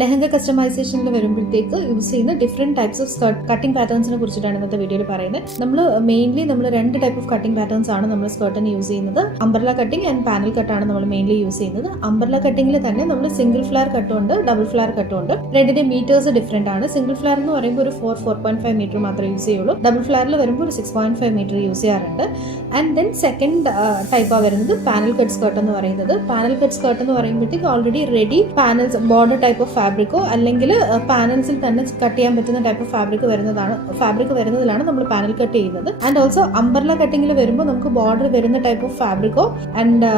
ലെഹങ്ക കസ്റ്റമൈസേഷനിൽ വരുമ്പോഴത്തേക്ക് യൂസ് ചെയ്യുന്ന different types of skirt cutting പാറ്റേൺസിനെ കുറിച്ചിട്ടാണ് ഇന്നത്തെ വീഡിയോയിൽ പറയുന്നത്. നമ്മൾ മെയിൻലി രണ്ട് ടൈപ്പ് ഓഫ് കട്ടിംഗ് പാറ്റേൺസ് ആണ് നമ്മൾ സ്കർട്ടിന് യൂസ് ചെയ്യുന്നത്. അംബ്രല കട്ടിംഗ് ആൻഡ് പാനൽ കട്ടാണ് നമ്മൾ മെയിൻലി യൂസ് ചെയ്യുന്നത്. അംബ്രല കട്ടിംഗിൽ തന്നെ നമ്മൾ സിംഗിൾ ഫ്ലയർ കട്ടും ഉണ്ട്, ഡബിൾ ഫ്ലയർ കട്ടും ഉണ്ട്. രണ്ടിന്റെ മീറ്റേഴ്സ് ഡിഫറെന്റ് ആണ്. സിംഗിൾ ഫ്ലയർ എന്ന് പറയുമ്പോൾ ഒരു 4.5 മീറ്റർ മാത്രമേ യൂസ് ചെയ്യുള്ളൂ. ഡബിൾ ഫ്ലയറിൽ വരുമ്പോൾ ഒരു 6.5 മീറ്റർ യൂസ് ചെയ്യാറുണ്ട്. ആൻഡ് ദെൻ സെക്കൻഡ് ടൈപ്പാണ് വരുന്നത് പാനൽ കട്ട് സ്കർട്ട് എന്ന് പറയുന്നത്. പാനൽ കട്ട് സ്കർട്ട് എന്ന് പറയുമ്പോഴത്തേക്ക് already ready panels border type of ഫാബ്രിക്കോ അല്ലെങ്കിൽ പാനൽസിൽ തന്നെ കട്ട് ചെയ്യാൻ പറ്റുന്ന ടൈപ്പ് ഓഫ് ഫാബ്രിക് വരുന്നതിലാണ് നമ്മൾ പാനൽ കട്ട് ചെയ്യുന്നത്. ആൻഡ് ഓൾസോ അംബ്രല കട്ടിങ്ങിൽ വരുമ്പോൾ നമുക്ക് ബോർഡർ വരുന്ന ടൈപ്പ് ഓഫ് ഫാബ്രിക്കോ ആൻഡ്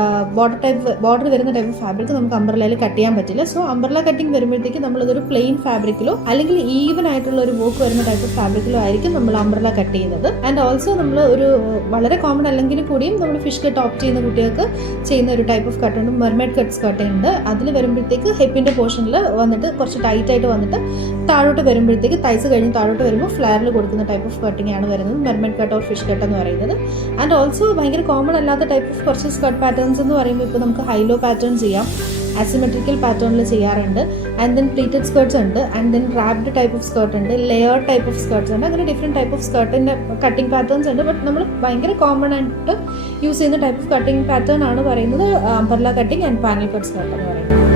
ബോർഡർ വരുന്ന ടൈപ്പ് ഓഫ് ഫാബ്രിക് നമുക്ക് അംബ്രലയിൽ കട്ട് ചെയ്യാൻ പറ്റില്ല. സോ അംബ്രല കട്ടിംഗ് വരുമ്പോഴത്തേക്ക് നമ്മൾ ഇതൊരു പ്ലെയിൻ ഫാബ്രിക്കിലോ അല്ലെങ്കിൽ ഈവൻ ആയിട്ടുള്ള ഒരു വർക്ക് വരുന്ന ടൈപ്പ് ഓഫ് ഫാബ്രിക്കിലോ ആയിരിക്കും നമ്മൾ അംബ്രല കട്ട് ചെയ്യുന്നത്. ആൻഡ് ഓൾസോ നമ്മൾ ഒരു വളരെ കോമൺ അല്ലെങ്കിൽ കൂടിയും നമ്മൾ ഫിഷ് കട്ട് ഓപ്റ്റ് ചെയ്യുന്ന കുട്ടികൾക്ക് ചെയ്യുന്ന ഒരു ടൈപ്പ് ഓഫ് കട്ടുണ്ട്, മെർമേഡ് കട്ട് സ്കർട്ട് ഉണ്ട്. അതിൽ വരുമ്പോഴത്തേക്ക് ഹിപ്പിന്റെ പോർഷനിൽ വന്നിട്ട് കുറച്ച് ടൈറ്റ് ആയിട്ട് വന്നിട്ട് താഴോട്ട് വരുമ്പോഴത്തേക്ക് തൈസ് കഴിഞ്ഞ് താഴോട്ട് വരുമ്പോൾ ഫ്ലെയറിൽ കൊടുക്കുന്ന ടൈപ്പ് ഓഫ് കട്ടിംഗ് ആണ് വരുന്നത്, mermaid cut or fish cut എന്ന് പറയുന്നത്. ആൻഡ് ഓൾസോ ഭയങ്കര കോമൺ അല്ലാത്ത ടൈപ്പ് ഓഫ് കുറച്ച് സ്കർട്ട് പാറ്റേൺസ് എന്ന് പറയുമ്പോൾ ഇപ്പോൾ നമുക്ക് ഹൈലോ പാറ്റേൺ ചെയ്യാം, അസിമെട്രിക്കൽ പാറ്റേണിൽ ചെയ്യാറുണ്ട്. ആൻഡ് ദെൻ പ്ലീറ്റഡ് സ്കർട്ട്സ് ഉണ്ട്, and then wrapped type of skirt ഉണ്ട്, ലെയർ ടൈപ്പ് ഓഫ് സ്കർട്ട്സ് ഉണ്ട്. അങ്ങനെ ഡിഫറെൻറ്റ് ടൈപ്പ് ഓഫ് സ്കർട്ടിൻ്റെ കട്ടിംഗ് പാറ്റേൺസ് ഉണ്ട്. ബട്ട് നമ്മൾ ഭയങ്കര കോമൺ ആയിട്ട് യൂസ് ചെയ്യുന്ന ടൈപ്പ് ഓഫ് കട്ടിംഗ് പാറ്റേൺ ആണ് പറയുന്നത് umbrella cutting and panel cut skirt എന്ന് പറയുന്നത്.